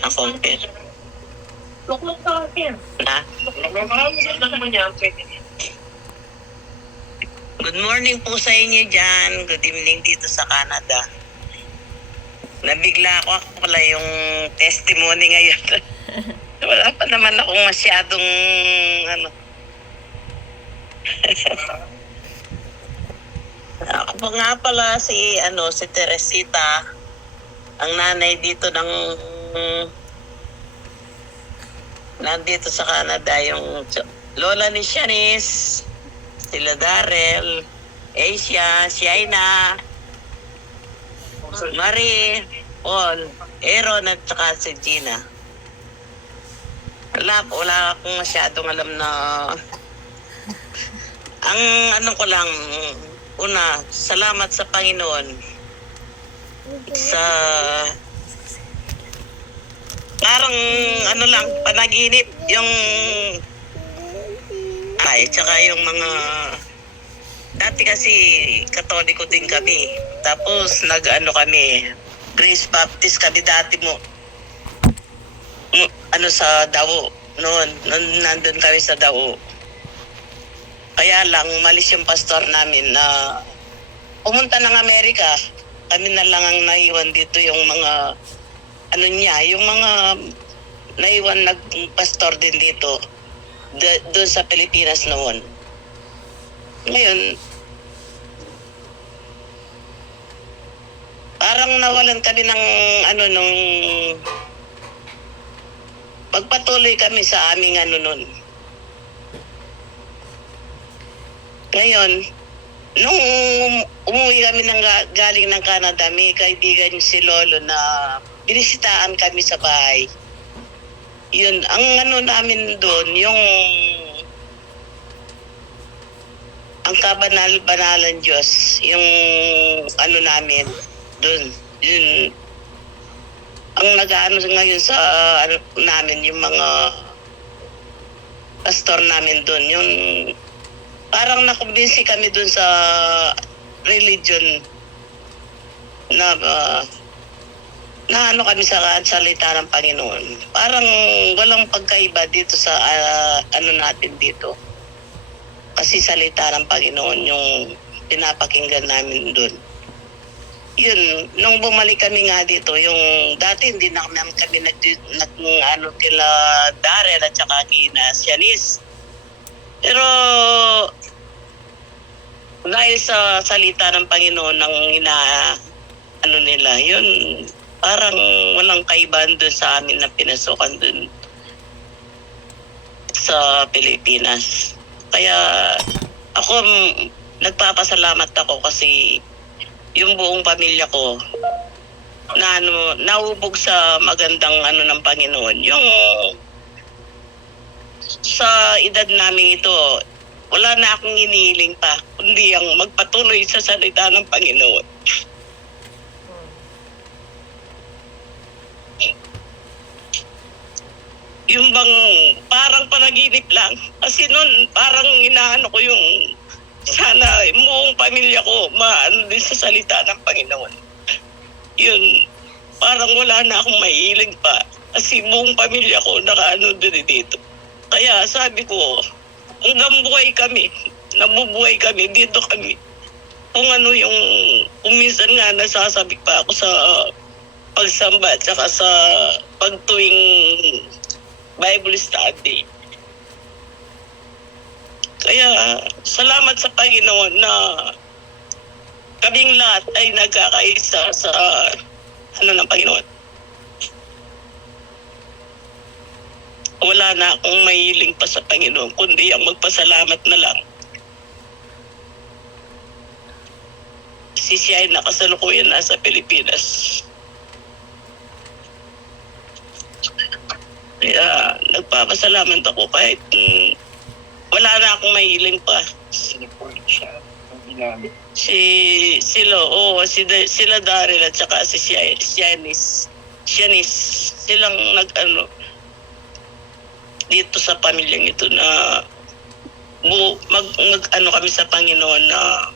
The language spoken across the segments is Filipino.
Na-compare. Luklok sa akin. Na? Good morning po sa inyo dyan. Good evening dito sa Canada. Nabigla ako pala yung testimony ngayon. Wala pa naman akong masyadong Ako pa nga pala si Teresita, ang nanay dito ng nandito sa Canada, yung lola ni Shanice, sila Darrell, Asia, Shaina, Marie, Paul, Aaron at saka si Gina. Wala akong masyadong alam na ang ko lang, una, salamat sa Panginoon sa parang lang, panaginip yung tsaka yung mga dati kasi Katoliko din kami, tapos kami Grace Baptist kami dati sa Davao noon nandun kami sa Davao. Kaya lang umalis yung pastor namin na pumunta ng Amerika. Kami na lang ang naiwan dito, yung mga yung mga naiwan nagpastor din dito doon sa Pilipinas noon. Ngayon, parang nawalan kami ng nung pagpatuloy kami sa aming noon. Ngayon, nung umuwi kami galing ng Canada, may kaibigan si Lolo na binisitaan kami sa bahay. Yun, ang namin doon, yung ang kabanal-banalan Diyos, yung namin doon, yun, ang ngayon sa namin, yung mga pastor namin doon, yung parang nakumbinsi kami dun sa religion na kami sa salita ng Panginoon. Parang walang pagkaiba dito sa natin dito. Kasi salita ng Panginoon yung pinapakinggan namin dun. Yun, nung bumalik kami nga dito, yung dati hindi na kami kila Darrell at saka kina Shanice. Pero dahil sa salita ng Panginoon ng nila, yun, parang walang kaibahan doon sa amin na pinasukan doon sa Pilipinas. Kaya ako, nagpapasalamat ako kasi yung buong pamilya ko na naubog sa magandang ng Panginoon. Yung sa edad namin ito, wala na akong inihiling pa, kundi ang magpatuloy sa salita ng Panginoon. Yung bang parang panaginip lang. Kasi noon, parang inaano ko yung sana buong pamilya ko din sa salita ng Panginoon. Yun, parang wala na akong mahihiling pa. Kasi buong pamilya ko din dito. Kaya sabi ko, hanggang buhay kami, nabubuhay kami, dito kami. Kung yung minsan nga nasasabik pa ako sa pagsamba at saka sa pagtuwing Bible study. Kaya salamat sa Panginoon na kaming lahat ay nagkakaisa sa ng Panginoon. Wala na akong mahiling pa sa Panginoon, kundi ang magpasalamat na lang. Si siya ay nakasalukuyan nasa Pilipinas. Kaya nagpapasalamat ako kahit wala na akong mahiling pa. Sila Darrell at saka si Shanice. Silang dito sa pamilyang ito na kami sa Panginoon na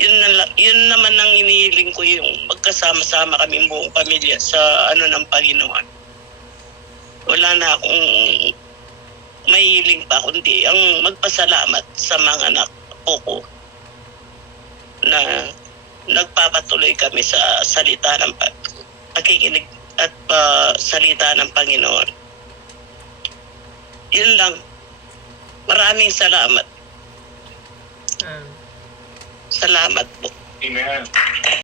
Yun naman ang inihiling ko, yung magkasama-sama kami buong pamilya sa ng Panginoon. Wala na akong mahihiling pa kundi ang magpasalamat sa mga anak ko na nagpapatuloy kami sa salita ng pakikinig at salita ng Panginoon. Yun lang. Maraming salamat. Salamat po. Amen.